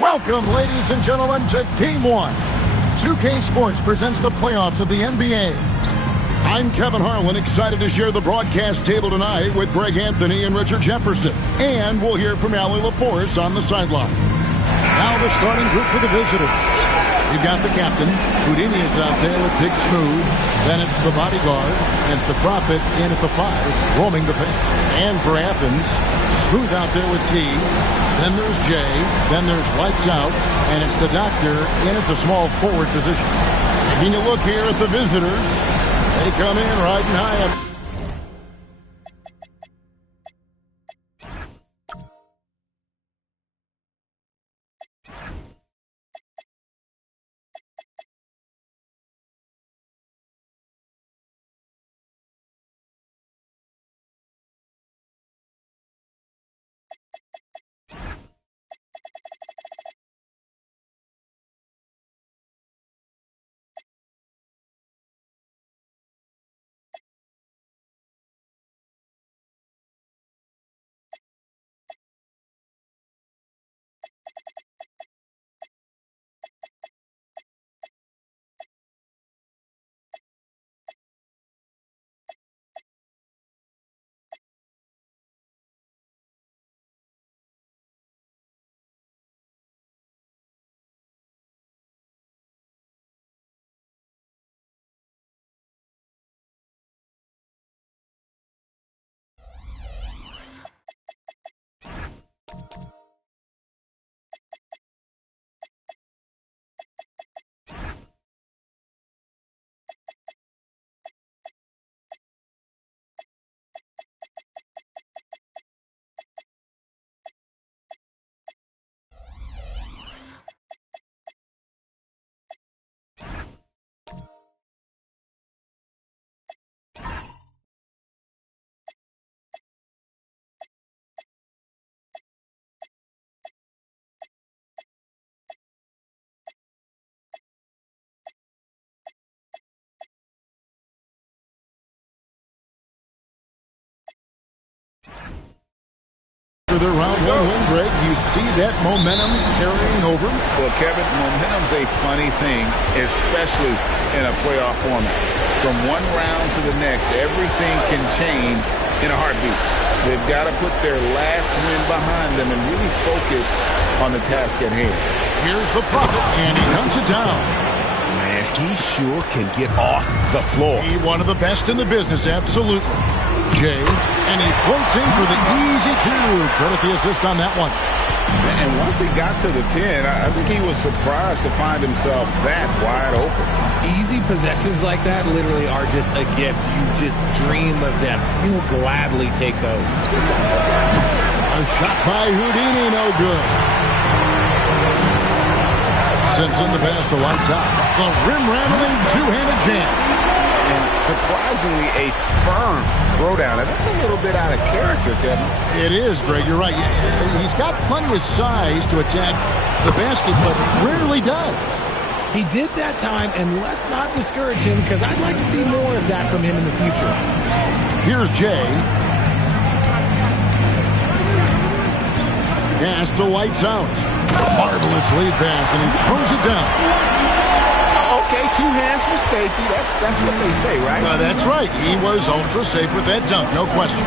Welcome, ladies and gentlemen, to Game 1. 2K Sports presents the playoffs of the NBA. I'm Kevin Harlan, excited to share the broadcast table tonight with Greg Anthony and Richard Jefferson. And we'll hear from Allie LaForce on the sideline. Now the starting group for the visitors. You've got the captain. Houdini is out there with Big Smooth. Then it's the bodyguard. It's the Prophet in at the 5, roaming the paint. And for Athens, Smooth out there with T. Then there's Jay. Then there's Lights Out. And it's the Doctor in at the small forward position. Taking a look here at the visitors. They come in riding high up. For their round one win, Greg, you see that momentum carrying over? Well, Kevin, momentum's a funny thing, especially in a playoff format. From one round to the next, everything can change in a heartbeat. They've got to put their last win behind them and really focus on the task at hand. Here's the Prophet, and he counts it down. Man, he sure can get off the floor. He one of the best in the business, absolutely. Jay, and he floats in for the easy 2. Credit the assist on that one. And once he got to the 10, I think he was surprised to find himself that wide open. Easy possessions like that literally are just a gift. You just dream of them. You'll gladly take those. A shot by Houdini, no good. Sends in the pass to Lights Out. The rim-rattling two-handed jam. And surprisingly, a firm throwdown. And that's a little bit out of character, Kevin. It is, Greg. You're right. He's got plenty of size to attack the basket, but rarely does. He did that time, and let's not discourage him because I'd like to see more of that from him in the future. Here's Jay. Pass to Lights Out. Marvelous lead pass, and he throws it down. Okay, 2 hands for safety. That's what they say, right? That's right. He was ultra safe with that dunk, no question.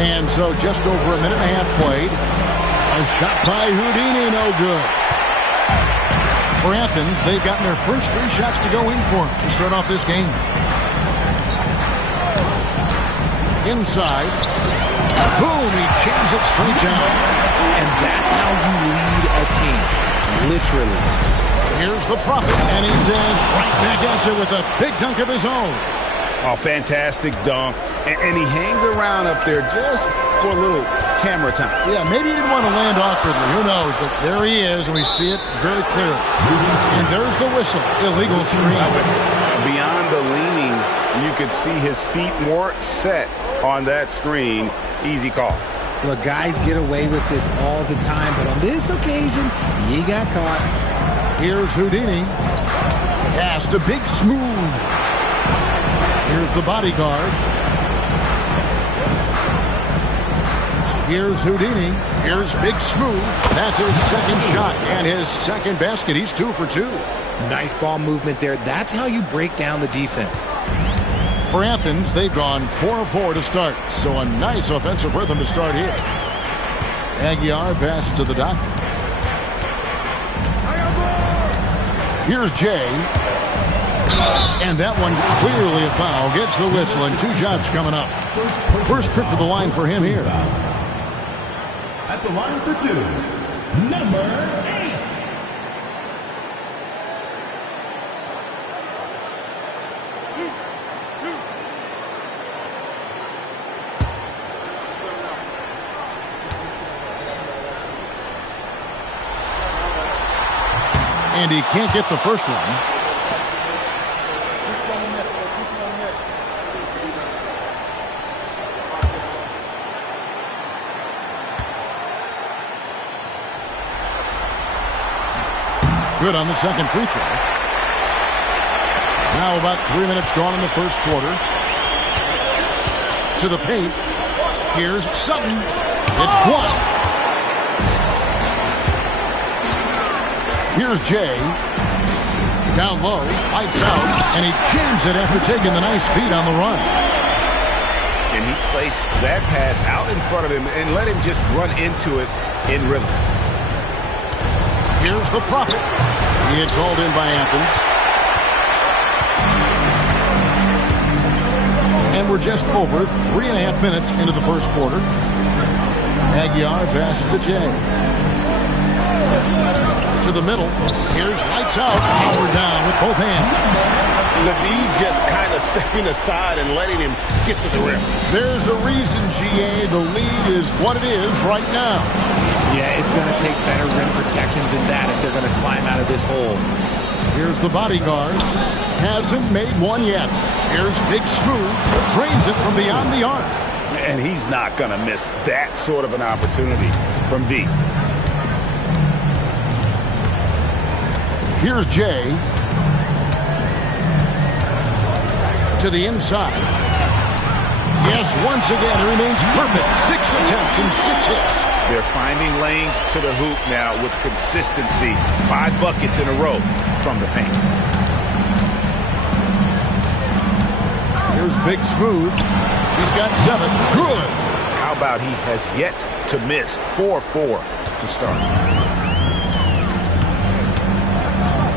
And so just over a minute and a half played. A shot by Houdini, no good. For Athens, they've gotten their first 3 shots to go in for him to start off this game. Inside. Boom, he jams it straight down. And that's how you lead a team. Literally. Here's the Prophet, and he says right back at you with a big dunk of his own. Oh, fantastic dunk. And he hangs around up there just for a little camera time. Yeah, maybe he didn't want to land awkwardly. Who knows? But there he is, and we see it very clearly. And there's the whistle. Illegal screen. Beyond the leaning, you could see his feet weren't set on that screen. Easy call. Look, guys get away with this all the time, but on this occasion, he got caught. Here's Houdini. Pass to Big Smooth. Here's the bodyguard. Here's Houdini. Here's Big Smooth. That's his second shot and his second basket. He's 2 for 2. Nice ball movement there. That's how you break down the defense. For Athens, they've gone 4 of 4 to start. So a nice offensive rhythm to start here. Aguiar pass to the doctor. Here's Jay. And that one clearly a foul. Gets the whistle and 2 shots coming up. First trip to the line for him here. At the line for 2, number 8. And he can't get the first one. Good on the second free throw. Now about 3 minutes gone in the first quarter. To the paint. Here's Sutton. It's blocked. Here's Jay. Down low. Lights out. And he jams it after taking the nice feed on the run. And he placed that pass out in front of him and let him just run into it in rhythm. Here's the Prophet. It's hauled in by Athens. And we're just over 3.5 minutes into the first quarter. Aguiar passes to Jay. To the middle. Here's lights out. Power down with both hands. Levine just kind of stepping aside and letting him get to the rim. There's a reason, GA. The lead is what it is right now. Yeah, it's going to take better rim protection than that if they're going to climb out of this hole. Here's the bodyguard. Hasn't made one yet. Here's Big Smooth. Drains it from beyond the arc. And he's not going to miss that sort of an opportunity from deep. Here's Jay. To the inside. Yes, once again, it remains perfect. 6 attempts and 6 hits. They're finding lanes to the hoop now with consistency. 5 buckets in a row from the paint. Here's Big Smooth. He's got 7. Good. How about he has yet to miss 4-4 to start.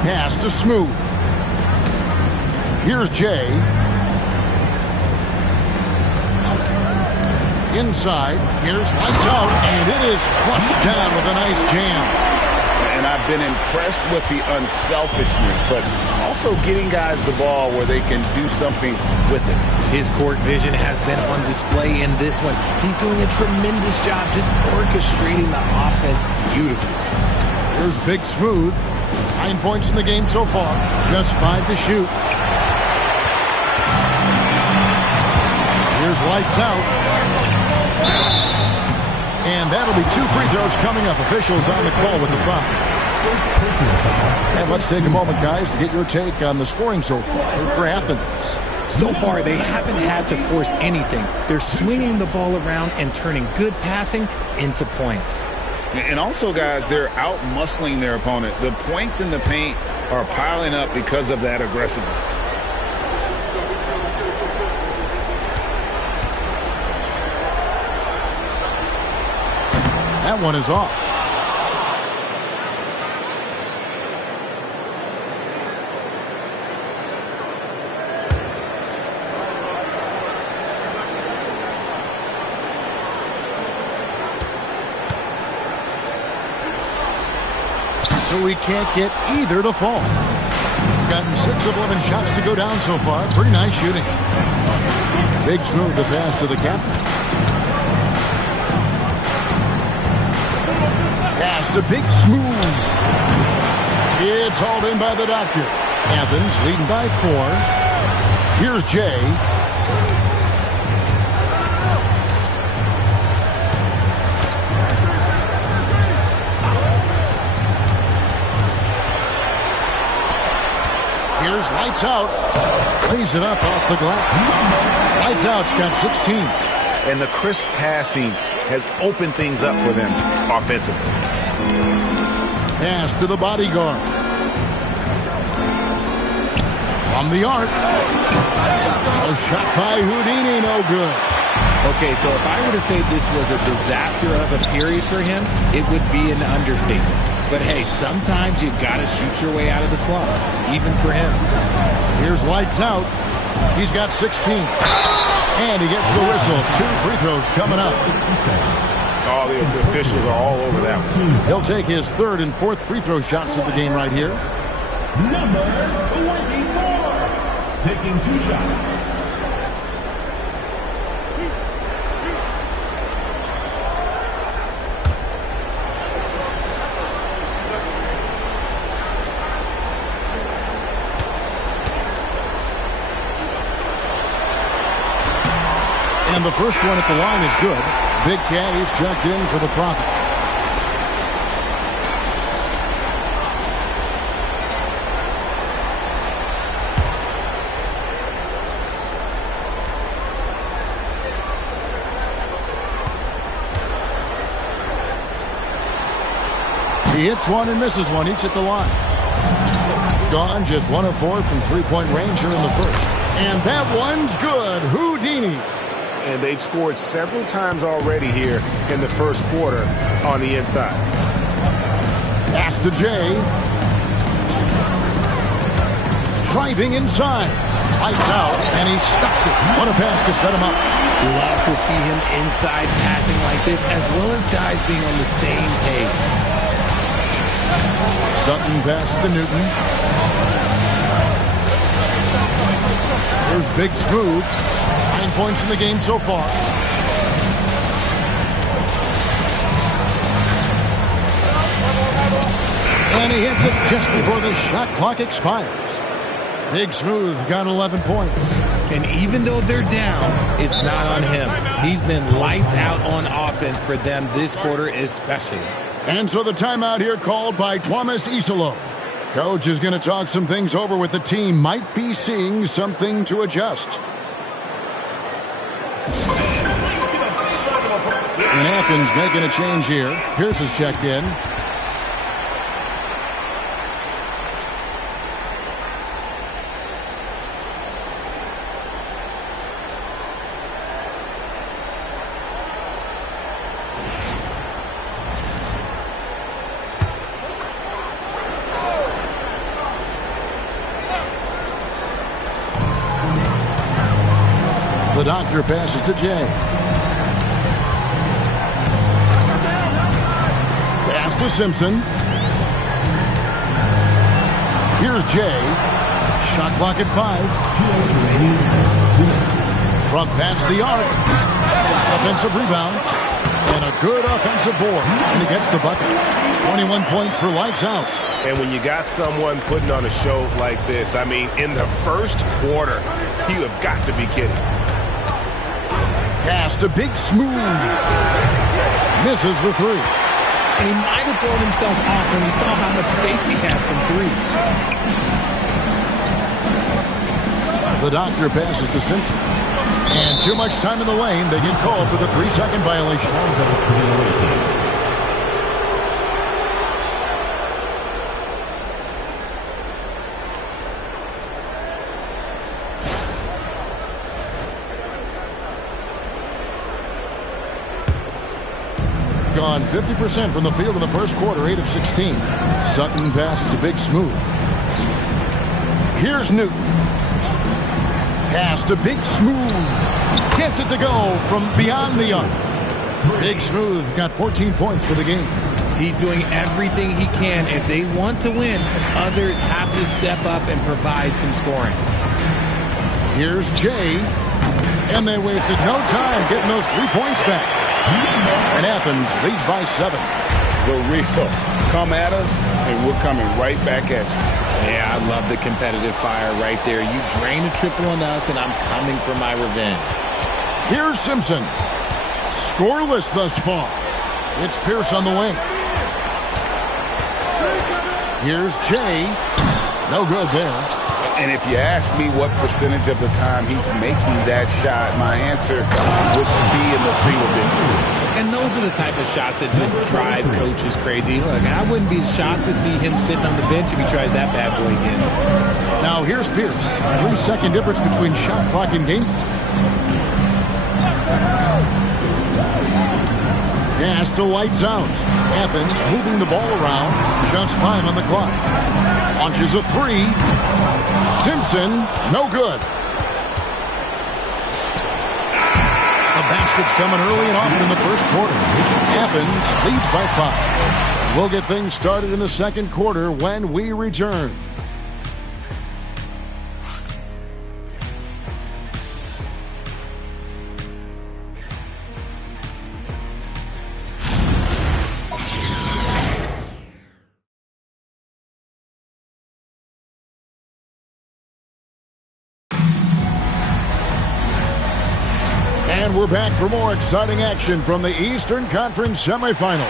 Pass to Smooth. Here's Jay. Inside. Here's lights out. And it is flushed down with a nice jam. And I've been impressed with the unselfishness, but also getting guys the ball where they can do something with it. His court vision has been on display in this one. He's doing a tremendous job just orchestrating the offense beautifully. Here's Big Smooth. 9 points in the game so far. Just 5 to shoot. Here's lights out. And that'll be 2 free throws coming up. Officials on the call with the foul. And let's take a moment, guys, to get your take on the scoring so far for Athens. So far, they haven't had to force anything. They're swinging the ball around and turning good passing into points. And also, guys, they're out-muscling their opponent. The points in the paint are piling up because of that aggressiveness. That one is off. So we can't get either to fall. Gotten 6 of 11 shots to go down so far. Pretty nice shooting. Big Smooth the pass to the captain. Pass to Big Smooth. It's hauled in by the doctor. Athens leading by 4. Here's Jay. Here's lights out. Plays it up off the glass. Lights out's got 16. And the crisp passing has opened things up for them offensively. Pass to the bodyguard. From the arc. A shot by Houdini, no good. Okay, so if I were to say this was a disaster of a period for him, it would be an understatement. But hey, sometimes you got to shoot your way out of the slump, even for him. Here's lights out. He's got 16. And he gets the whistle. 2 free throws coming up. All the officials are all over that one. He'll take his 3rd and 4th free throw shots of the game right here. Number 24, taking 2 shots. And the first one at the line is good. Big Cat is checked in for the profit. He hits one and misses one, each at the line. Gone just 1 of 4 from three-point range here in the first. And that one's good. Houdini. And they've scored several times already here in the first quarter on the inside. Pass to Jay. Driving inside. Lights out, and he stuffs it. What a pass to set him up. Love to see him inside passing like this, as well as guys being on the same page. Sutton pass to Newton. Here's Big Smooth. 9 points in the game so far. And he hits it just before the shot clock expires. Big Smooth got 11 points. And even though they're down, it's not on him. He's been lights out on offense for them this quarter especially. And so the timeout here called by Thomas Isolo. Coach is going to talk some things over with the team. Might be seeing something to adjust. And Athens making a change here. Pierce is checked in. The doctor passes to Jay. Pass to Simpson. Here's Jay. Shot clock at 5. From past the arc. Offensive rebound. And a good offensive board. And he gets the bucket. 21 points for lights out. And when you got someone putting on a show like this, I mean, in the first quarter, you have got to be kidding. Pass to Big Smooth. Misses the 3. And he might have thrown himself off when he saw how much space he had from 3. The doctor passes to Simpson. And too much time in the lane. They get called for the 3-second violation. Gone 50% from the field in the first quarter, 8 of 16. Sutton passes to Big Smooth. Here's Newton. Pass to Big Smooth. Gets it to go from beyond the arc. Big Smooth got 14 points for the game. He's doing everything he can. If they want to win, others have to step up and provide some scoring. Here's Jay. And they wasted no time getting those 3 points back. And Athens leads by 7. The real. Come at us, and we're coming right back at you. Yeah, I love the competitive fire right there. You drain a triple on us, and I'm coming for my revenge. Here's Simpson. Scoreless thus far. It's Pierce on the wing. Here's Jay. No good there. And if you ask me what percentage of the time he's making that shot, my answer would be in the single digits. And those are the type of shots that just drive coaches crazy. Look, I wouldn't be shocked to see him sitting on the bench if he tries that bad boy again. Now here's Pierce. 3-second difference between shot clock and game clock. Pass to lights out. Athens moving the ball around. Just 5 on the clock. Launches a 3. Simpson, no good. The basket's coming early and often in the first quarter. Athens leads by 5. We'll get things started in the second quarter when we return. And we're back for more exciting action from the Eastern Conference semifinal.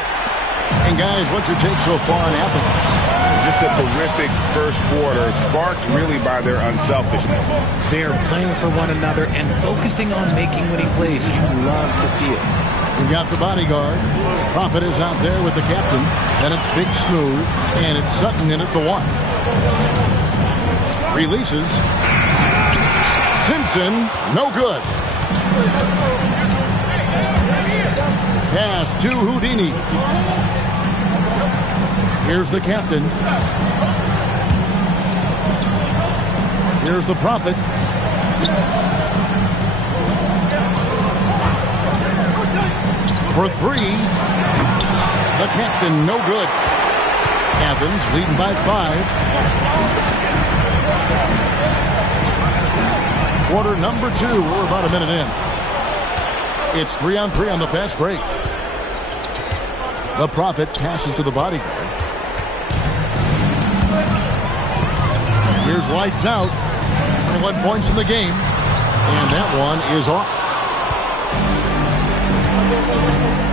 And guys, what's your take so far on Athens? Just a terrific first quarter, sparked really by their unselfishness. They're playing for one another and focusing on making winning plays. You love to see it. We've got the bodyguard. Prophet is out there with the captain. Then it's Big Smooth. And it's Sutton in at the 1. Releases. Simpson, no good. Pass to Houdini. Here's the captain. Here's the Prophet. For 3. The captain, no good. Athens leading by 5. Quarter number 2. We're about a minute in. It's 3-on-3 on the fast break. The Prophet passes to the bodyguard. Here's lights out. 21 points in the game. And that one is off.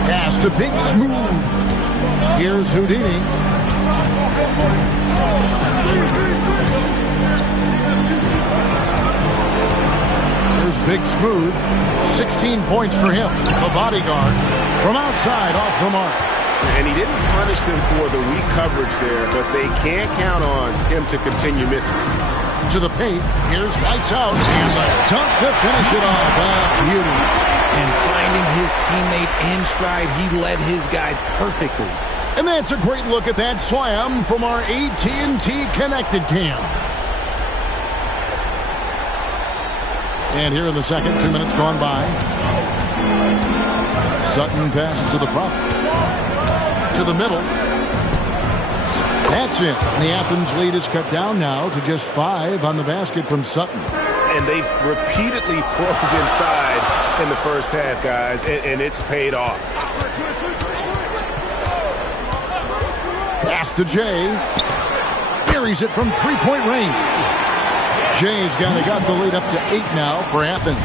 Pass to Big Smooth. Here's Houdini. Here's Big Smooth. 16 points for him. The bodyguard from outside off the mark. And he didn't punish them for the weak coverage there, but they can't count on him to continue missing. To the paint. Here's lights out. And the dunk to finish it off. Beauty. And finding his teammate in stride, he led his guy perfectly. And that's a great look at that slam from our AT&T Connected Cam. And here in the second, 2 minutes gone by. Sutton passes to the Prophet. To the middle. That's it. The Athens lead is cut down now to just 5 on the basket from Sutton. And they've repeatedly probed inside in the first half, guys, and it's paid off. Pass to Jay. Carries it from three-point range. Jay's got the lead up to 8 now for Athens.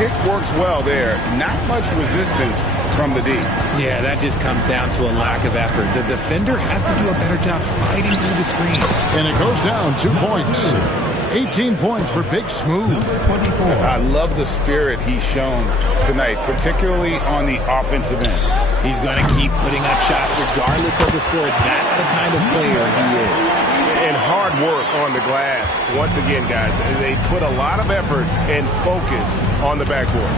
Pick works well there. Not much resistance from the D. Yeah, that just comes down to a lack of effort. The defender has to do a better job fighting through the screen. And it goes down 2 points. 18 points for Big Smooth. I love the spirit he's shown tonight, particularly on the offensive end. He's going to keep putting up shots regardless of the score. That's the kind of player he is. And hard work on the glass. Once again, guys, they put a lot of effort and focus on the backboard.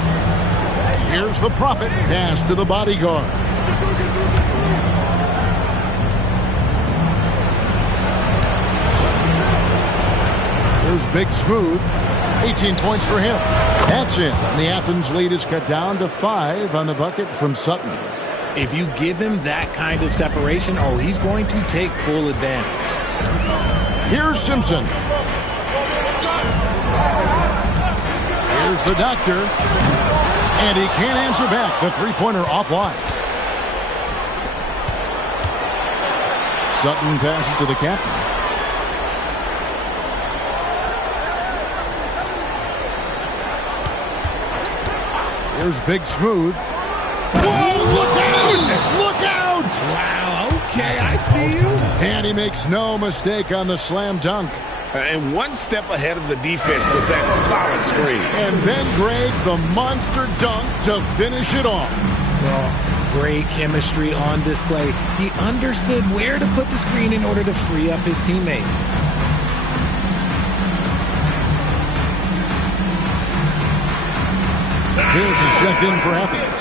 Here's the Prophet. Pass to the bodyguard. Here's Big Smooth. 18 points for him. That's it. And the Athens lead is cut down to 5 on the bucket from Sutton. If you give him that kind of separation, he's going to take full advantage. Here's Simpson. Here's the doctor. And he can't answer back. The three-pointer offline. Sutton passes to the captain. Here's Big Smooth. Whoa, look out! Look out! Wow, okay, I see you. And he makes no mistake on the slam dunk. And one step ahead of the defense with that solid screen. And then, Greg, the monster dunk to finish it off. Well, great chemistry on display. He understood where to put the screen in order to free up his teammate. Hughes is checked in for Athens.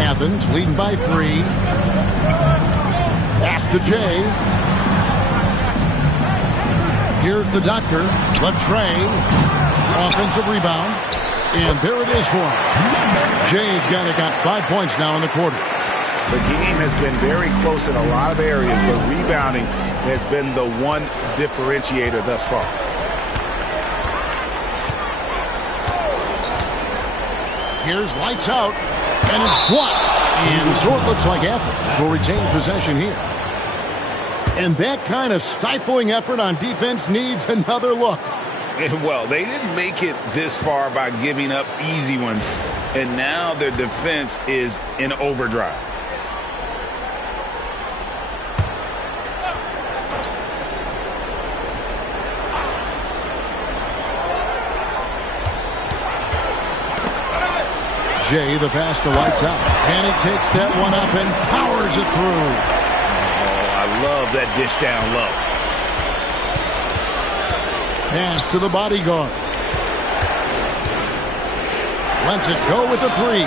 Athens leading by 3. Pass to Jay. Here's the doctor. Latrey. Offensive rebound. And there it is for him. Jay's got 5 points now in the quarter. The game has been very close in a lot of areas, but rebounding has been the one differentiator thus far. Here's lights out. And it's blocked. And so it looks like Athens will retain possession here. And that kind of stifling effort on defense needs another look. Well, they didn't make it this far by giving up easy ones. And now their defense is in overdrive. Jay, the pass to lights out. And he takes that one up and powers it through. Oh, I love that dish down low. Pass to the bodyguard. Lets it go with the 3.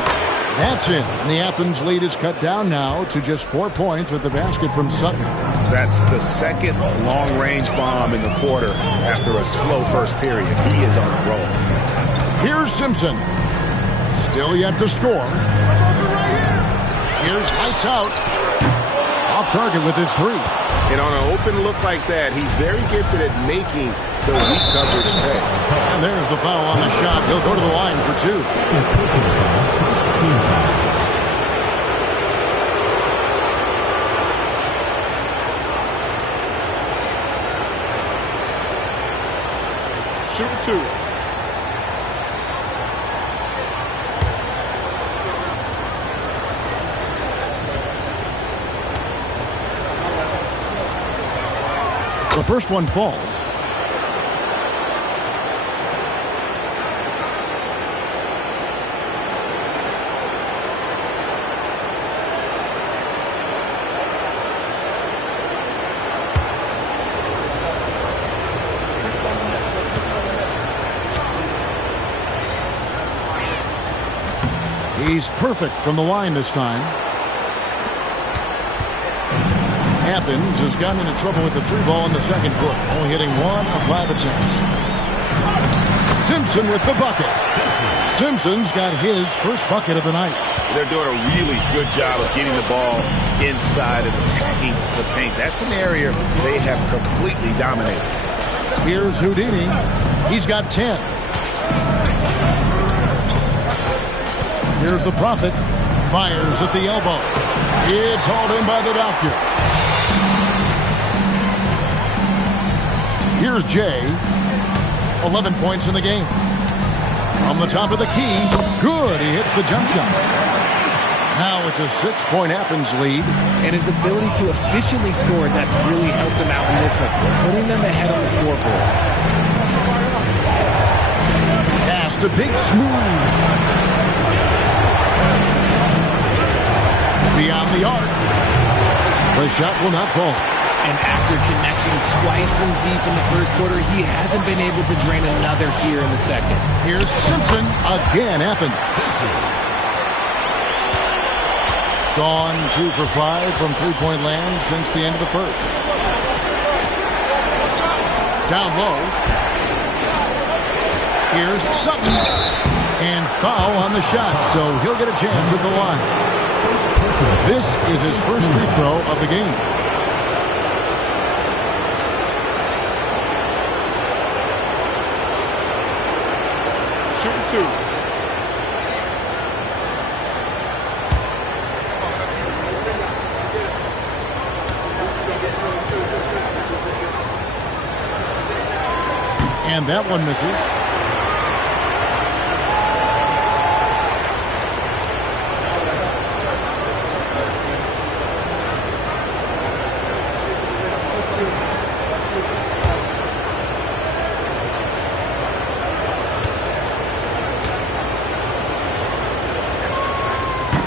That's it. And the Athens lead is cut down now to just 4 points with the basket from Sutton. That's the second long-range bomb in the quarter after a slow first period. He is on a roll. Here's Simpson. Still yet to score. Here's lights out. Off target with his 3. And on an open look like that, he's very gifted at making the weak coverage pay. And there's the foul on the shot. He'll go to the line for 2. Shooting 2. The first one falls. He's perfect from the line this time. Athens has gotten into trouble with the 3 ball in the second quarter, only hitting 1 of 5 attempts. Simpson with the bucket. Simpson's got his first bucket of the night. They're doing a really good job of getting the ball inside and attacking the paint. That's an area they have completely dominated. Here's Houdini. He's got 10. Here's the Prophet. Fires at the elbow. It's hauled in by the doctor. Here's Jay. 11 points in the game. From the top of the key. Good. He hits the jump shot. Now it's a 6-point Athens lead. And his ability to efficiently score, that's really helped him out in this one, putting them ahead on the scoreboard. Pass to Big Smooth. Beyond the arc. The shot will not fall. And after connecting twice from deep in the first quarter, he hasn't been able to drain another here in the second. Here's Simpson. Again, Athens. Gone 2 for 5 from 3-point land since the end of the first. Down low. Here's Sutton. And foul on the shot, so he'll get a chance at the line. This is his first free throw of the game. Shooting 2. And that one misses.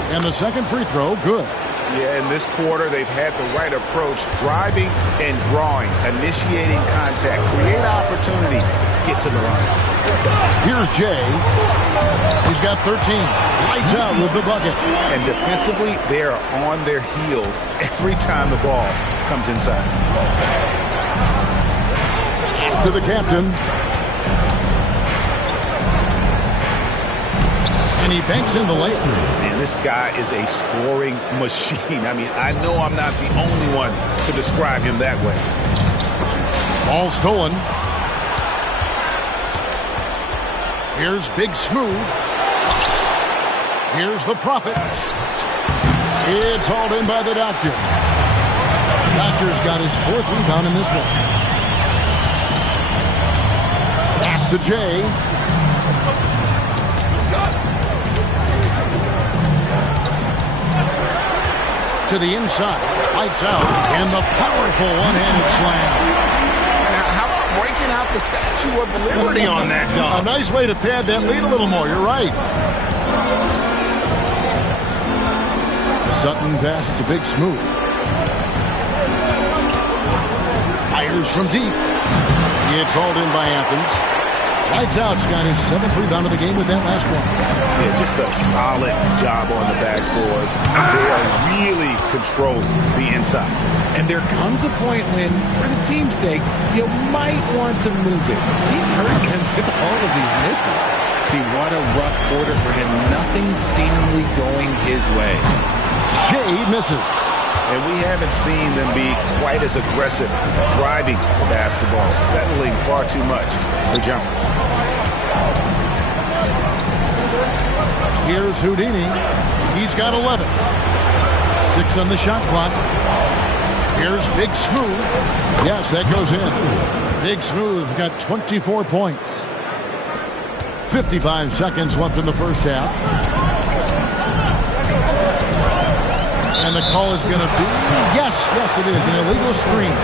And the second free throw, good. Yeah, in this quarter, they've had the right approach, driving and drawing, initiating contact, create opportunities, get to the line. Here's Jay. He's got 13. Lights out with the bucket. And defensively, they are on their heels every time the ball comes inside. To the captain. And he banks in the layup. Man, this guy is a scoring machine. I mean, I know I'm not the only one to describe him that way. Ball stolen. Here's Big Smooth. Here's the Prophet. It's hauled in by the Doctor. The Doctor's got his fourth rebound in this one. Pass to Jay. To the inside, lights out, and the powerful one-handed slam. Now, how about breaking out the Statue of Liberty on that dunk? A nice way to pad that lead a little more, you're right. Sutton passes to Big Smooth. Fires from deep. It's hauled in by Athens. Lights out's got his seventh rebound of the game with that last one. Yeah, just a solid job on the backboard. They are really controlling the inside. And there comes a point when, for the team's sake, you might want to move it. He's hurt them with all of these misses. See, what a rough quarter for him. Nothing seemingly going his way. Jay misses. And we haven't seen them be quite as aggressive driving the basketball, settling far too much for jumpers. Here's Houdini. He's got 11. 6 on the shot clock. Here's Big Smooth. Yes, that goes in. Big Smooth got 24 points. 55 seconds left in the first half. And the call is going to be, yes, it is, an illegal screen.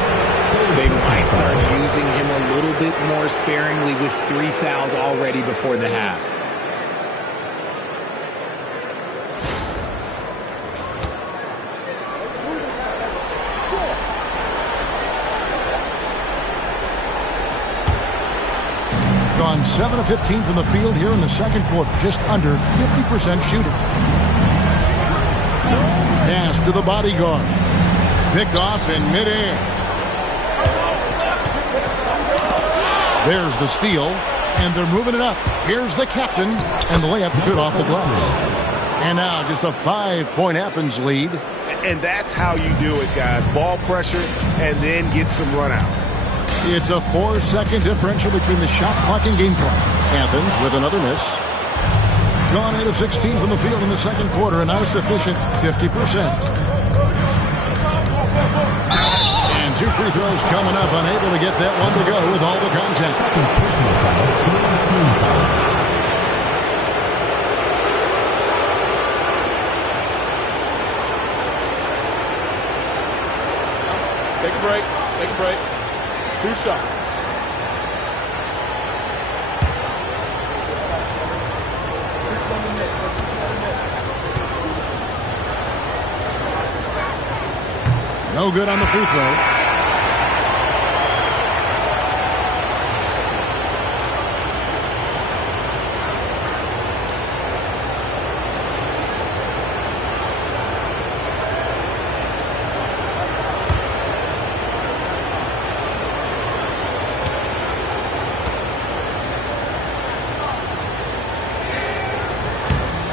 They might start using him a little bit more sparingly with 3 fouls already before the half. Gone 7 of 15 from the field here in the second quarter, just under 50% shooting. Pass to the bodyguard. Picked off in midair. There's the steal, and they're moving it up. Here's the captain, and the layup's good off the glass. And now just a 5-point Athens lead. And that's how you do it, guys. Ball pressure and then get some runouts. It's a 4-second differential between the shot clock and game clock. Athens with another miss. Gone 8 of 16 from the field in the second quarter, and now sufficient 50%. And 2 free throws coming up, unable to get that one to go with all the contact. Take a break. Take a break. 2 shots. No good on the free throw.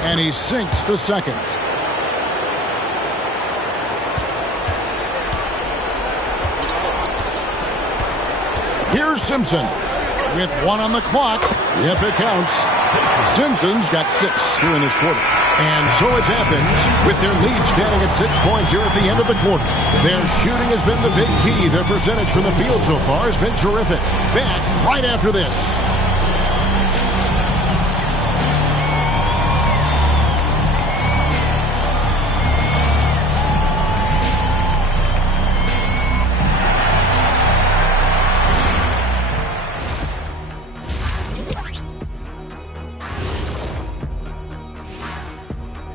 And he sinks the second. Here's Simpson with 1 on the clock. Yep, it counts. Simpson's got 6 here in this quarter. And so it's Athens with their lead standing at 6 points here at the end of the quarter. Their shooting has been the big key. Their percentage from the field so far has been terrific. Back right after this.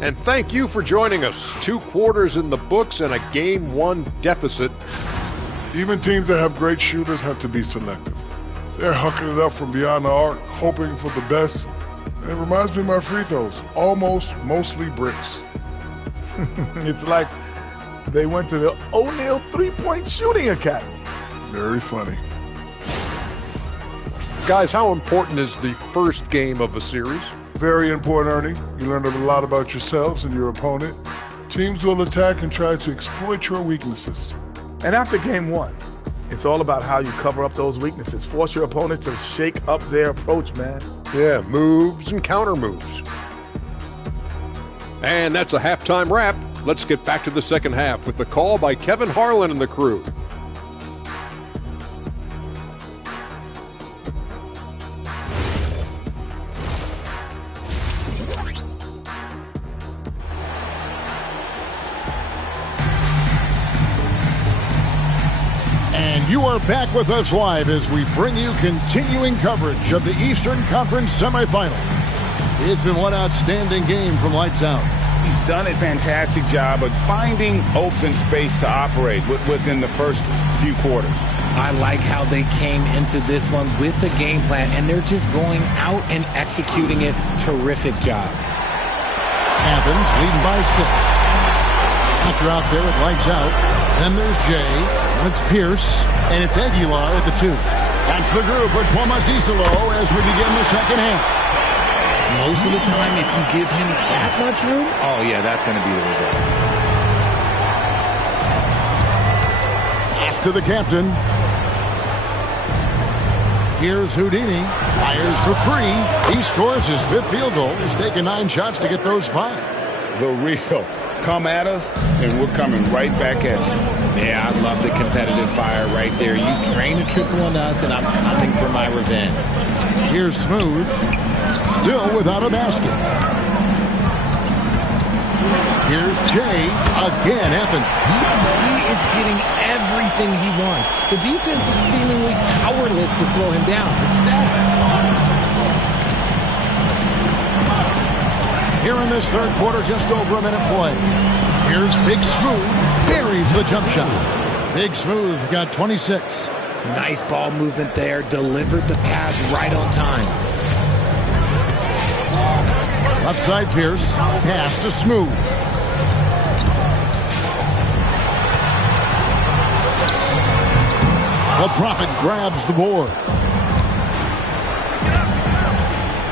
And thank you for joining us. 2 quarters in the books and a Game 1 deficit. Even teams that have great shooters have to be selective. They're hucking it up from beyond the arc, hoping for the best. And it reminds me of my free throws. Almost, mostly bricks. It's like they went to the O'Neal three-point shooting academy. Very funny. Guys, how important is the first game of a series? Very important, Ernie. You learn a lot about yourselves and your opponent. Teams will attack and try to exploit your weaknesses. And after game 1, it's all about how you cover up those weaknesses. Force your opponent to shake up their approach, man. Yeah, moves and counter moves. And that's a halftime wrap. Let's get back to the second half with the call by Kevin Harlan and the crew. You are back with us live as we bring you continuing coverage of the Eastern Conference semifinals. It's been one outstanding game from lights out. He's done a fantastic job of finding open space to operate within the first few quarters. I like how they came into this one with a game plan, and they're just going out and executing it. Terrific job. Athens leading by 6. After out there with lights out. Then there's Jay. It's Pierce. And it's Aguilar at the 2. That's the group for Tuomas-Isalo as we begin the second half. Most of the time, if you give him that much room, oh yeah, that's going to be the result. Pass to the captain. Here's Houdini. Fires for 3. He scores his 5th field goal. He's taken 9 shots to get those 5. The real. Come at us, and we're coming right back at you. Yeah, I love the competitive fire right there. You drain a triple on us, and I'm coming for my revenge. Here's Smooth. Still without a basket. Here's Jay. Again, Athens. He is getting everything he wants. The defense is seemingly powerless to slow him down. It's sad. Here in this third quarter, just over a minute play. Here's Big Smooth. Buries the jump shot. Big Smooth got 26. Nice ball movement there. Delivered the pass right on time. Left side Pierce. Pass to Smooth. The Prophet grabs the board.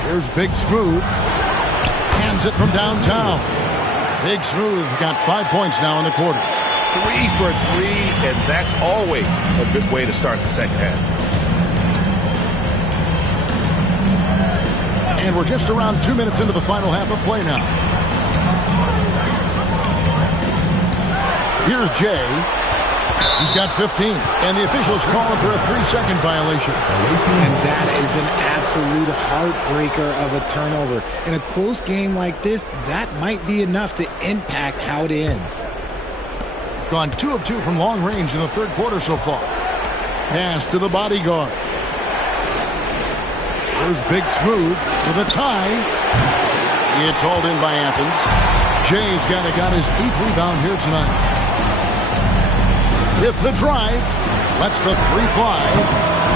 Here's Big Smooth. Hands it from downtown. Big Smooth got 5 points now in the quarter. 3 for 3, and that's always a good way to start the second half. And we're just around 2 minutes into the final half of play now. Here's Jay. He's got 15. And the officials calling for a 3-second violation. And that is an absolute heartbreaker of a turnover. In a close game like this, that might be enough to impact how it ends. Gone 2 of 2 from long range in the third quarter so far. Pass to the bodyguard. There's Big Smooth for the tie. It's hauled in by Athens. Jay's got his 8th rebound here tonight. With the drive, lets the 3 fly.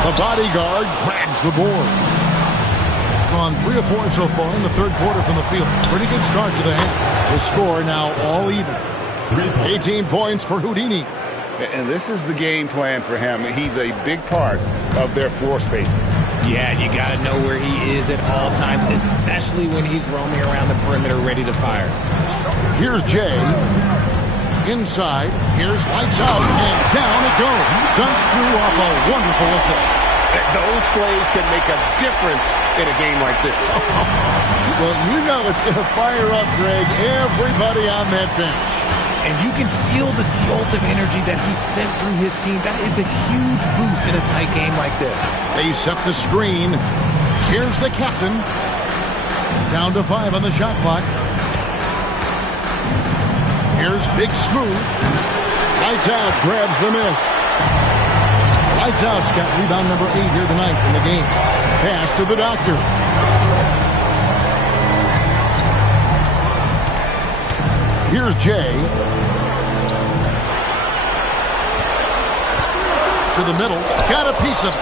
The bodyguard grabs the board. Gone 3 of 4 so far in the third quarter from the field. Pretty good start to the half. The score now all even. 18 points for Houdini. And this is the game plan for him. He's a big part of their floor spacing. Yeah, you got to know where he is at all times, especially when he's roaming around the perimeter ready to fire. Here's Jay. Inside. Here's lights out, and down it goes. Dunked through off a wonderful assist. Those plays can make a difference in a game like this. Well, you know it's going to fire up, Greg, everybody on that bench. And you can feel the jolt of energy that he sent through his team. That is a huge boost in a tight game like this. They set the screen. Here's the captain. Down to 5 on the shot clock. Here's Big Smooth. Lights Out grabs the miss. Lights Out's got rebound number 8 here tonight in the game. Pass to the doctor. Here's Jay. To the middle. Got a piece of it.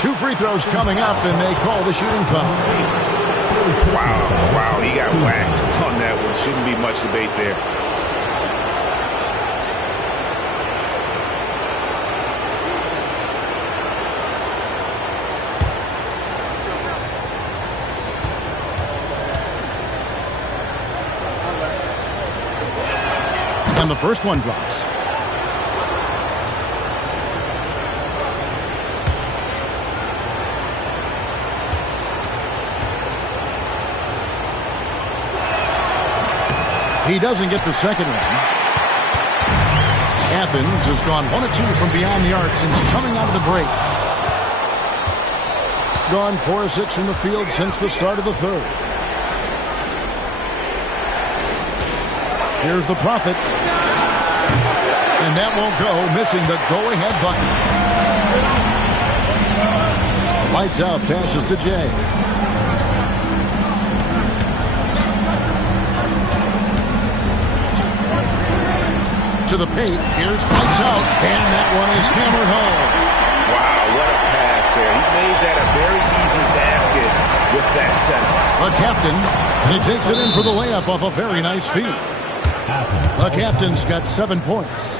Two free throws coming up, and they call the shooting foul. Wow, he got whacked on that one. Shouldn't be much debate there. And the first one drops. He doesn't get the second one. Athens has gone 1 of 2 from beyond the arc since coming out of the break. Gone 4 of 6 from the field since the start of the third. Here's the Prophet. And that won't go, missing the go-ahead bucket. Lights Out passes to Jay. To the paint. Here's Lights Out. And that one is hammered home. Wow, what a pass there. He made that a very easy basket with that setup. The captain. And he takes it in for the layup off a very nice feed. The captain's got 7 points.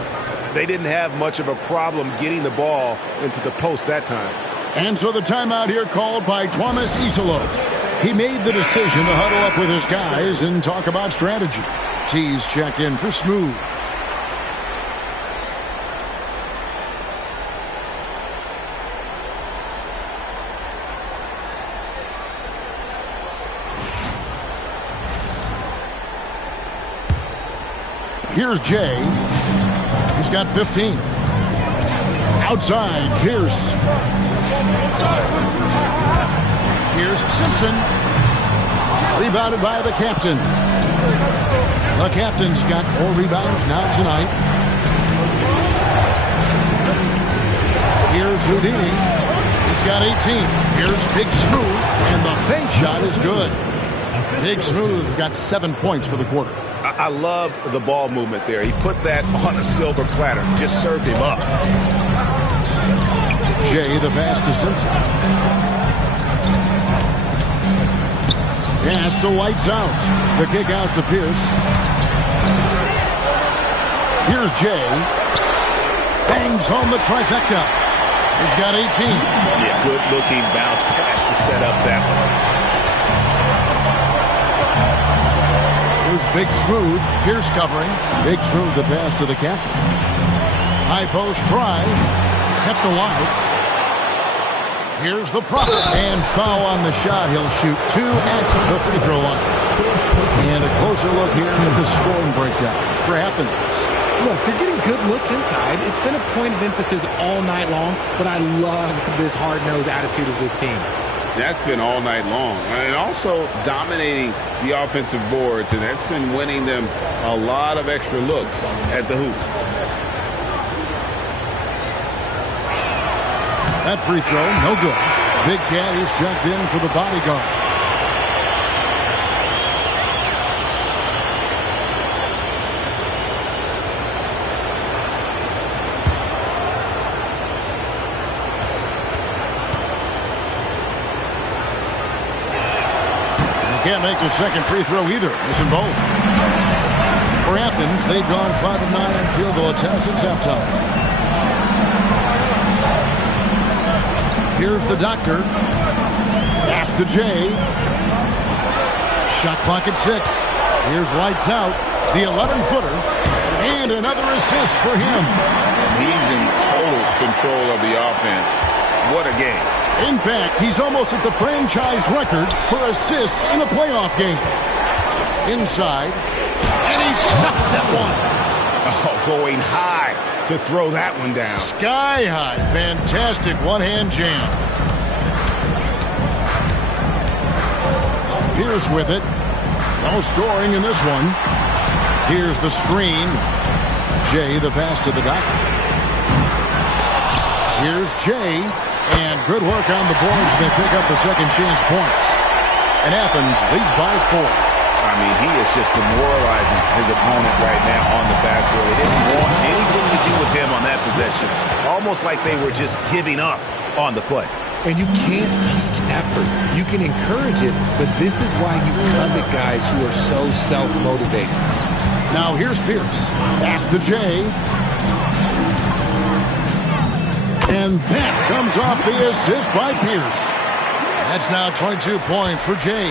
They didn't have much of a problem getting the ball into the post that time. And so the timeout here called by Thomas Isolo. He made the decision to huddle up with his guys and talk about strategy. T's checked in for Smooth. Here's Jay. He's got 15. Outside, Pierce. Here's Simpson. Rebounded by the captain. The captain's got 4 rebounds now tonight. Here's Houdini. He's got 18. Here's Big Smooth. And the bank shot is good. Big Smooth got 7 points for the quarter. I love the ball movement there. He put that on a silver platter. Just served him up. Jay, the pass to Simpson. Pass to Lights Out. The kick out to Pierce. Here's Jay. Bangs home the trifecta. He's got 18. Yeah, good-looking bounce pass to set up that one. Here's Big Smooth. Pierce covering. Big Smooth the pass to the captain. High post try. Kept alive. Here's the Prophet. And foul on the shot. He'll shoot 2 at the free throw line. And a closer look here at the scoring breakdown for Athens. Look, they're getting good looks inside. It's been a point of emphasis all night long, but I love this hard-nosed attitude of this team. That's been all night long. And also dominating the offensive boards, and that's been winning them a lot of extra looks at the hoop. That free throw, no good. Big Cat is checked in for the bodyguard. Can't make the second free throw either. Missing both. For Athens, they've gone 5 of 9 on field goal attempts since halftime. Here's the doctor. Pass to Jay. Shot clock at 6. Here's Lights Out. The 11-footer. And another assist for him. He's in total control of the offense. What a game. In fact, he's almost at the franchise record for assists in a playoff game. Inside, and he stuffs that one. Oh, going high to throw that one down. Sky high. Fantastic one-hand jam. Pierce with it. No scoring in this one. Here's the screen. Jay, the pass to the doctor. Here's Jay. And good work on the boards. They pick up the second chance points. And Athens leads by 4. I mean, he is just demoralizing his opponent right now on the backboard. They didn't want anything to do with him on that possession. Almost like they were just giving up on the play. And you can't teach effort. You can encourage it, but this is why you covet guys who are so self-motivated. Now here's Pierce. Pass to Jay. And that comes off the assist by Pierce. That's now 22 points for Jay.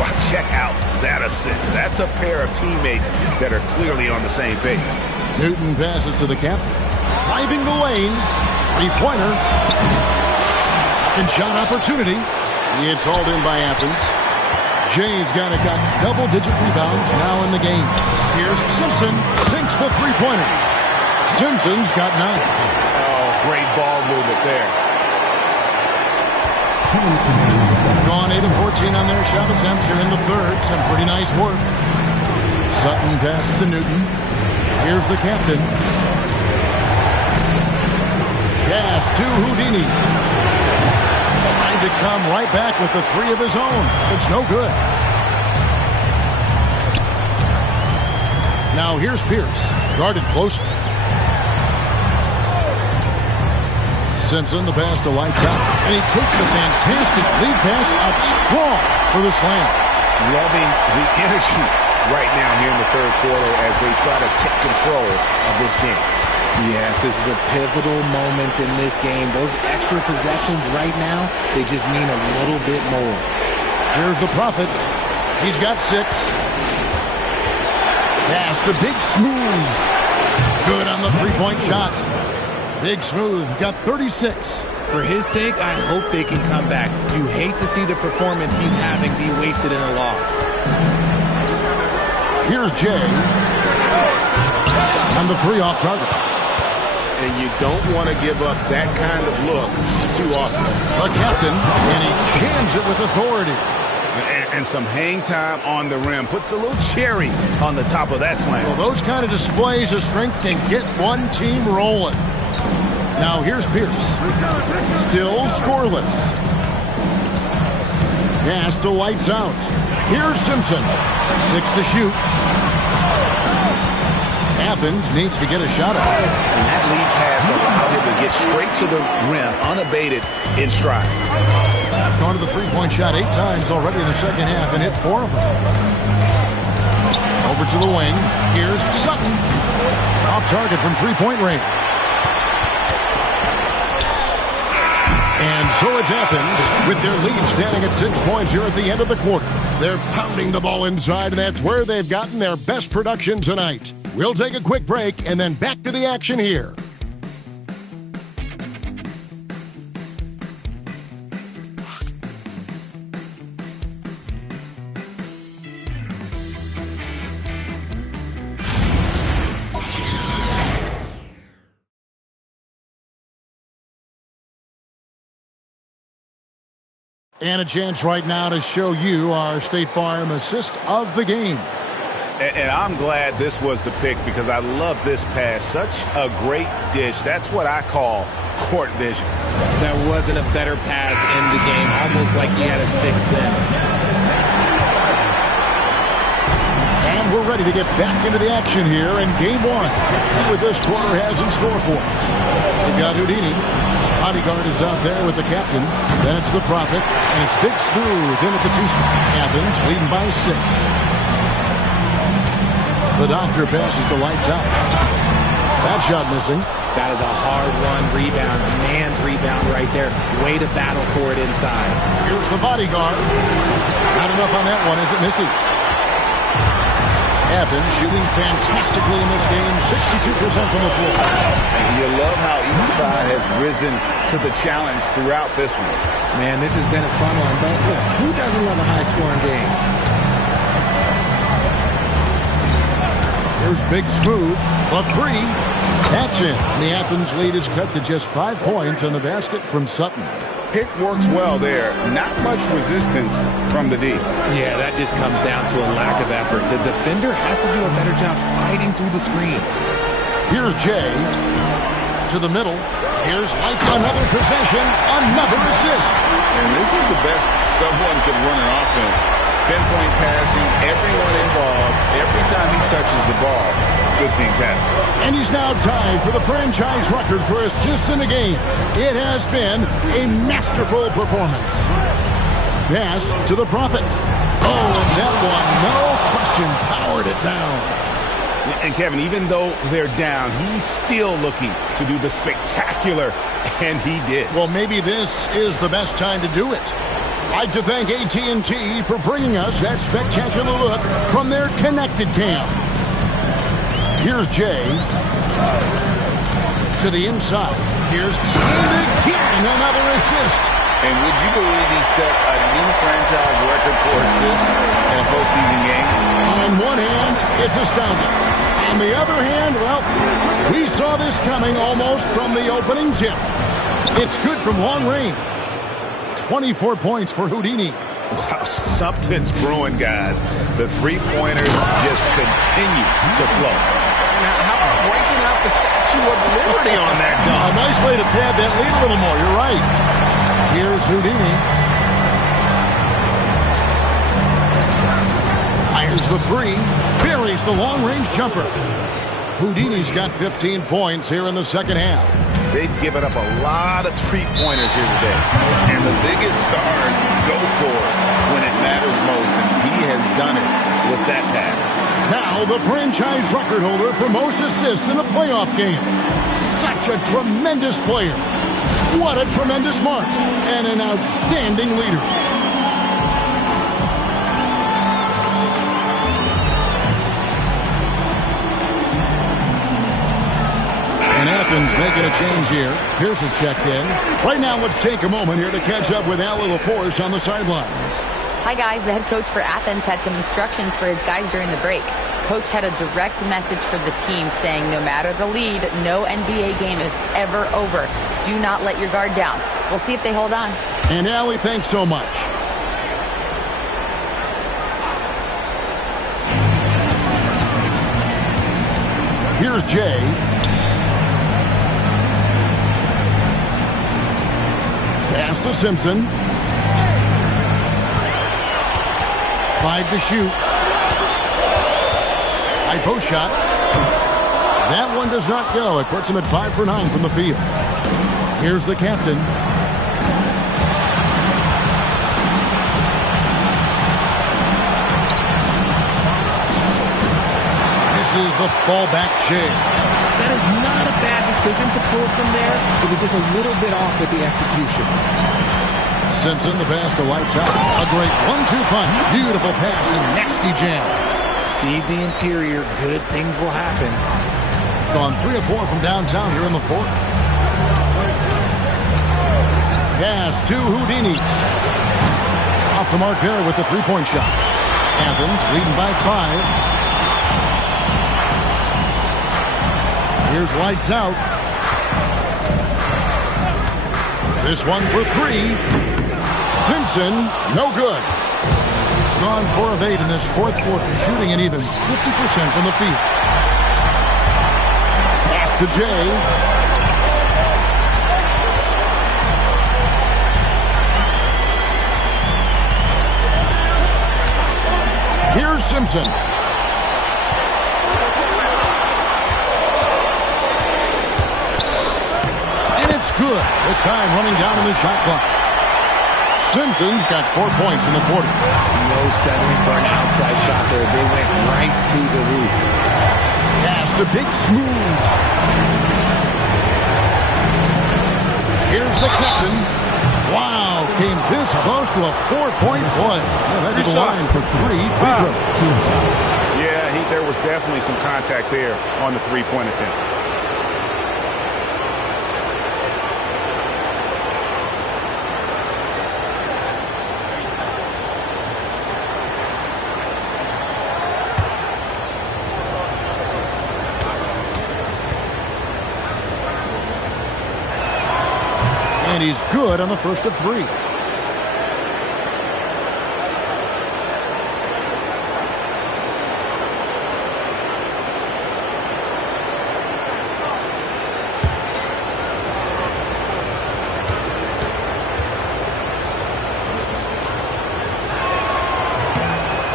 Wow, check out that assist. That's a pair of teammates that are clearly on the same page. Newton passes to the captain. Driving the lane. Three-pointer. Second shot opportunity. It's hauled in by Athens. Jay's got double-digit rebounds now in the game. Here's Simpson. Sinks the three-pointer. Simpson's got 9. Great ball movement there. Gone 8 of 14 on their shot attempts here in the third. Some pretty nice work. Sutton passes to Newton. Here's the captain. Pass to Houdini. Trying to come right back with the 3 of his own. It's no good. Now here's Pierce. Guarded closely. Simpson, the pass to lights out. And he takes the fantastic lead pass up strong for the slam. Loving the energy right now here in the third quarter as they try to take control of this game. Yes, this is a pivotal moment in this game. Those extra possessions right now, they just mean a little bit more. Here's the Prophet. He's got 6. Pass to Big Smooth. Good on the three-point shot. Big Smooth got 36. For his sake, I hope they can come back. You hate to see the performance he's having be wasted in a loss. Here's Jay. On the 3 off target. And you don't want to give up that kind of look too often. The captain, and he jams it with authority. And some hang time on the rim. Puts a little cherry on the top of that slam. Well, those kind of displays of strength can get one team rolling. Now here's Pierce. Still scoreless. Pass to lights out. Here's Simpson. 6 to shoot. Athens needs to get a shot at it. And that lead pass allowed him to get straight to the rim, unabated, in stride. Gone to the three-point shot 8 times already in the second half and hit 4 of them. Over to the wing. Here's Sutton. Off target from three-point range. And so it's Athens with their lead standing at 6 points here at the end of the quarter. They're pounding the ball inside, and that's where they've gotten their best production tonight. We'll take a quick break and then back to the action here. And a chance right now to show you our State Farm assist of the game. And I'm glad this was the pick because I love this pass. Such a great dish. That's what I call court vision. There wasn't a better pass in the game, almost like he had a sixth sense. And we're ready to get back into the action here in Game 1. Let's see what this quarter has in store for us. We've got Houdini. Bodyguard is out there with the captain. Then it's the Prophet. And it's Big Smooth in at the 2 spot. Athens leading by 6. The doctor passes the lights out. That shot missing. That is a hard-run rebound. A man's rebound right there. Way to battle for it inside. Here's the bodyguard. Not enough on that one as it misses. Athens shooting fantastically in this game, 62% from the floor. And you love how each side has risen to the challenge throughout this one. Man, this has been a fun one, but look, who doesn't love a high-scoring game? Here's Big Smooth, the three. That's it. And the Athens lead is cut to just 5 points on the basket from Sutton. Pick works well there. Not much resistance from the D. Yeah, that just comes down to a lack of effort. The defender has to do a better job fighting through the screen. Here's Jay to the middle. Here's White, another possession, another assist. And this is the best someone could run an offense. Pinpoint passing, everyone involved. Every time he touches the ball, good things happen. And he's now tied for the franchise record for assists in a game. It has been a masterful performance. Pass to the Prophet. Oh, and that one, no question, powered it down. And Kevin, even though they're down, he's still looking to do the spectacular, and he did. Well, maybe this is the best time to do it. I'd like to thank AT&T for bringing us that spectacular look from their connected cam. Here's Jay to the inside. Here's and again another assist. And would you believe he set a new franchise record for assists in a postseason game? On one hand, it's astounding. On the other hand, well, we saw this coming almost from the opening tip. It's good from long range. 24 points for Houdini. Wow, something's brewing, guys. The three-pointers just continue to flow. Now, how about breaking out the Statue of Liberty on that dunk? A nice way to pad that lead a little more. You're right. Here's Houdini. Fires the three. Buries the long-range jumper. Houdini's got 15 points here in the second half. They've given up a lot of three-pointers here today. And the biggest stars go for it when it matters most. And he has done it with that pass. Now the franchise record holder for most assists in a playoff game. Such a tremendous player. What a tremendous mark. And an outstanding leader. And Athens making a change here. Pierce is checked in. Right now, let's take a moment here to catch up with Allie LaForce on the sidelines. Hi, guys. The head coach for Athens had some instructions for his guys during the break. Coach had a direct message for the team saying no matter the lead, no NBA game is ever over. Do not let your guard down. We'll see if they hold on. And Allie, thanks so much. Here's Jay. Pass to Simpson. 5 to shoot. High post shot. That one does not go. It puts him at 5 for 9 from the field. Here's the captain. This is the fallback jig. That is not a bad decision to pull from there. It was just a little bit off with the execution. Simpson, the pass to Lights Out. A great 1-2 punch. Beautiful pass and nasty jam. Feed the interior. Good things will happen. Gone 3 of 4 from downtown here in the fourth. Pass to Houdini. Off the mark there with the three-point shot. Athens leading by 5. Here's Lights Out. This one for 3. Simpson, no good. Gone 4 of 8 in this fourth quarter, shooting an even 50% from the field. Pass to Jay. Here's Simpson. Good. With time running down in the shot clock. Simpson's got 4 points in the quarter. No settling for an outside shot there. They went right to the hoop. Pass to Big Smooth. Here's the captain. Wow, came this close to a 4-point play. Well, that's the line for 3 free throws. Yeah, Yeah, there was definitely some contact there on the three-point attempt. And he's good on the first of three.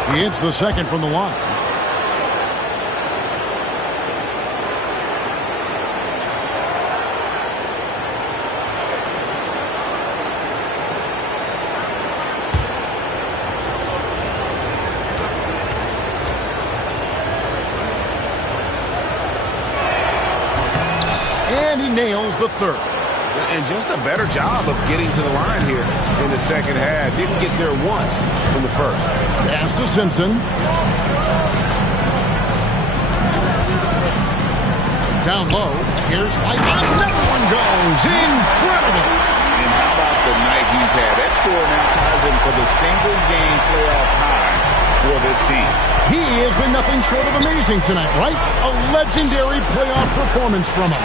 He hits the second from the line. And he nails the third. And just a better job of getting to the line here in the second half. Didn't get there once in the first. Pass to Simpson. Down low. Here's White. Another one goes. Incredible. And how about the night he's had? That score now ties him for the single-game playoff high for this team. He has been nothing short of amazing tonight, right? A legendary playoff performance from him.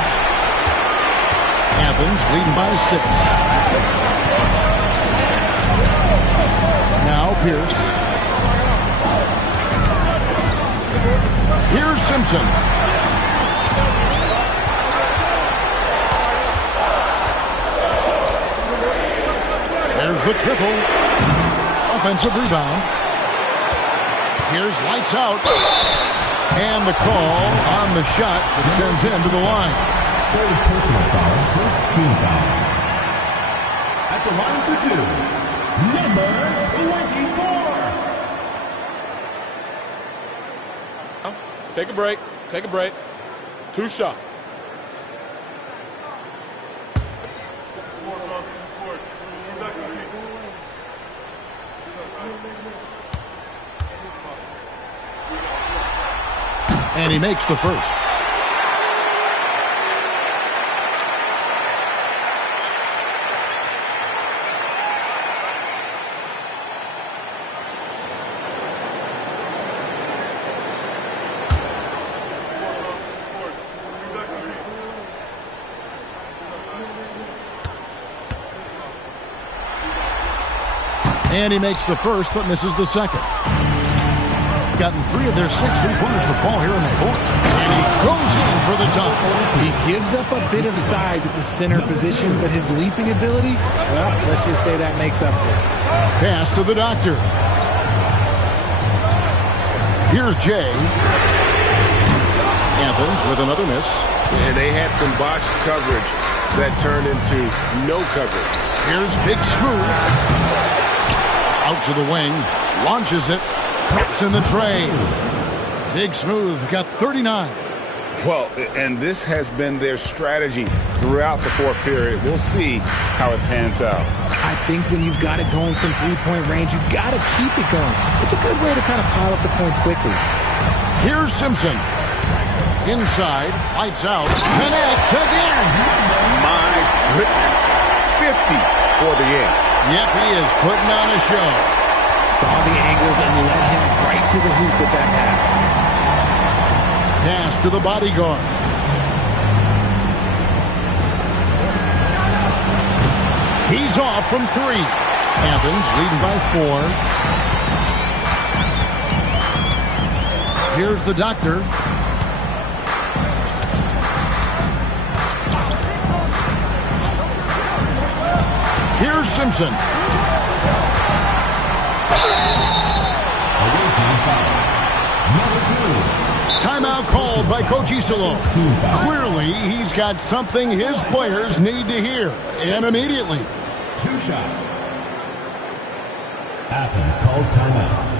Athens leading by 6. Now Pierce. Here's Simpson. There's the triple. Offensive rebound. Here's lights out. And the call on the shot that sends him to the line. Third personal foul, first team foul. At the line for two, number 24. Take a break. Take a break. 2 shots. And he makes the first. And he makes the first, but misses the second. Gotten 3 of their 6 3-pointers to fall here in the fourth. And he goes in for the dunk. He gives up a bit of size at the center position, but his leaping ability, well, let's just say that makes up for it. Pass to the doctor. Here's Jay. Athens with another miss. And they had some botched coverage that turned into no coverage. Here's Big Smooth. Out to the wing, launches it, drops in the tray. Big Smooth got 39. Well, and this has been their strategy throughout the fourth period. We'll see how it pans out. I think when you've got it going from three-point range, you've got to keep it going. It's a good way to kind of pile up the points quickly. Here's Simpson. Inside, lights out, connects again. My goodness, 50 for the end. Yep, he is putting on a show. Saw the angles and led him right to the hoop with that pass. Pass to the bodyguard. He's off from 3. Athens leading by 4. Here's the doctor. Here's Simpson. Timeout called by Coach Isolo. Clearly, he's got something his players need to hear, and immediately. 2 shots. Athens calls timeout.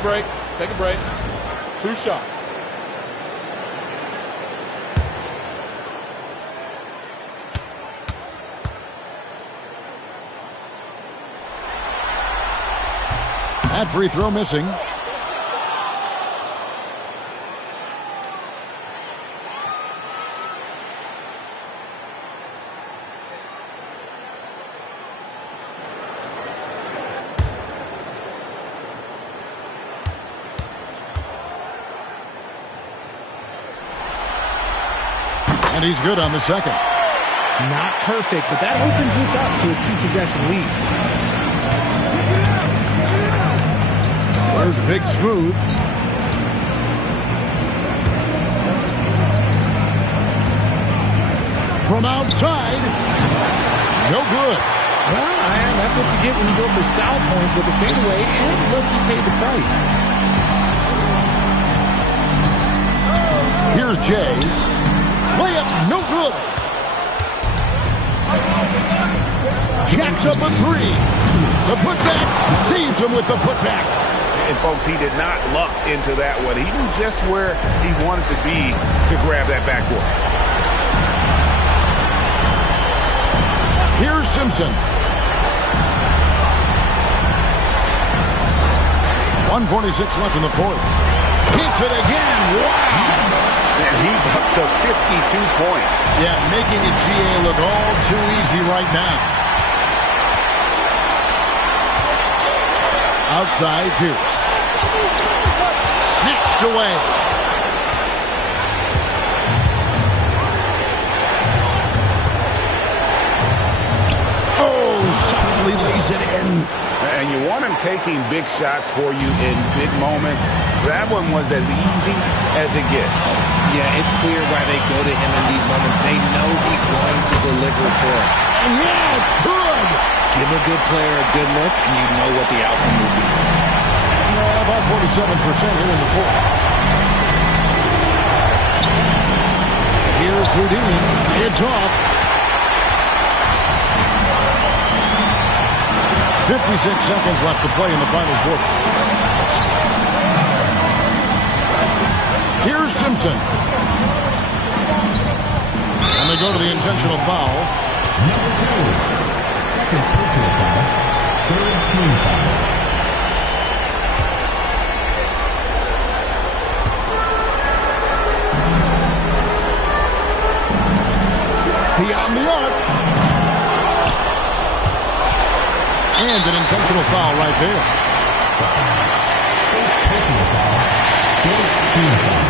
a break. Take a break. 2 shots. That free throw missing. And he's good on the second. Not perfect, but that opens this up to a 2-possession lead. There's Big Smooth. From outside. No good. Well, that's what you get when you go for style points with a fadeaway, and look, he paid the price. Here's Jay. Layup, no good. Jacks up a 3. The putback saves him with the putback. And, folks, he did not luck into that one. He knew just where he wanted to be to grab that backboard. Here's Simpson. 1:46 left in the fourth. Hits it again. Wow. And he's up to 52 points. Yeah, making it GA look all too easy right now. Outside, Pierce. Snatched away. Oh, softly lays it in. And you want him taking big shots for you in big moments. That one was as easy as it gets. Yeah, it's clear why they go to him in these moments. They know he's going to deliver for them. And yeah, it's good. Give a good player a good look, and you know what the outcome will be. About 47% here in the fourth. Here's Houdini. It's off. 56 seconds left to play in the final quarter. Here's Simpson. And they go to the intentional foul. Number 2. Second personal foul. Third team foul. Beyond the arc. And an intentional foul right there. First personal foul. Third team foul.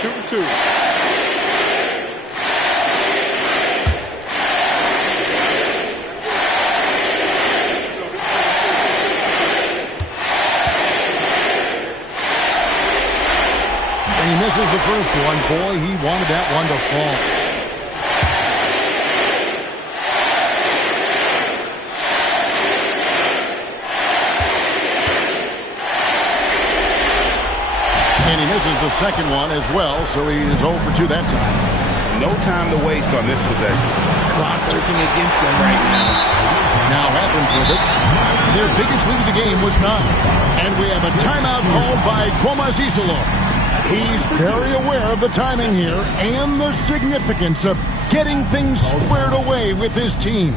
Shooting 2. And he misses the first one. Boy, he wanted that one to fall. And he misses the second one as well, so he is 0 for 2 that time. No time to waste on this possession. Clock working against them right now. Now Athens with it. Their biggest lead of the game was 9. And we have a timeout called by Tomas Isolo. He's very aware of the timing here and the significance of getting things squared away with his team.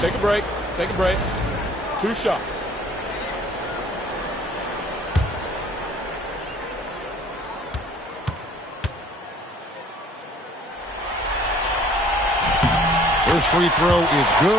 Take a break. Take a break. 2 shots. First free throw is good.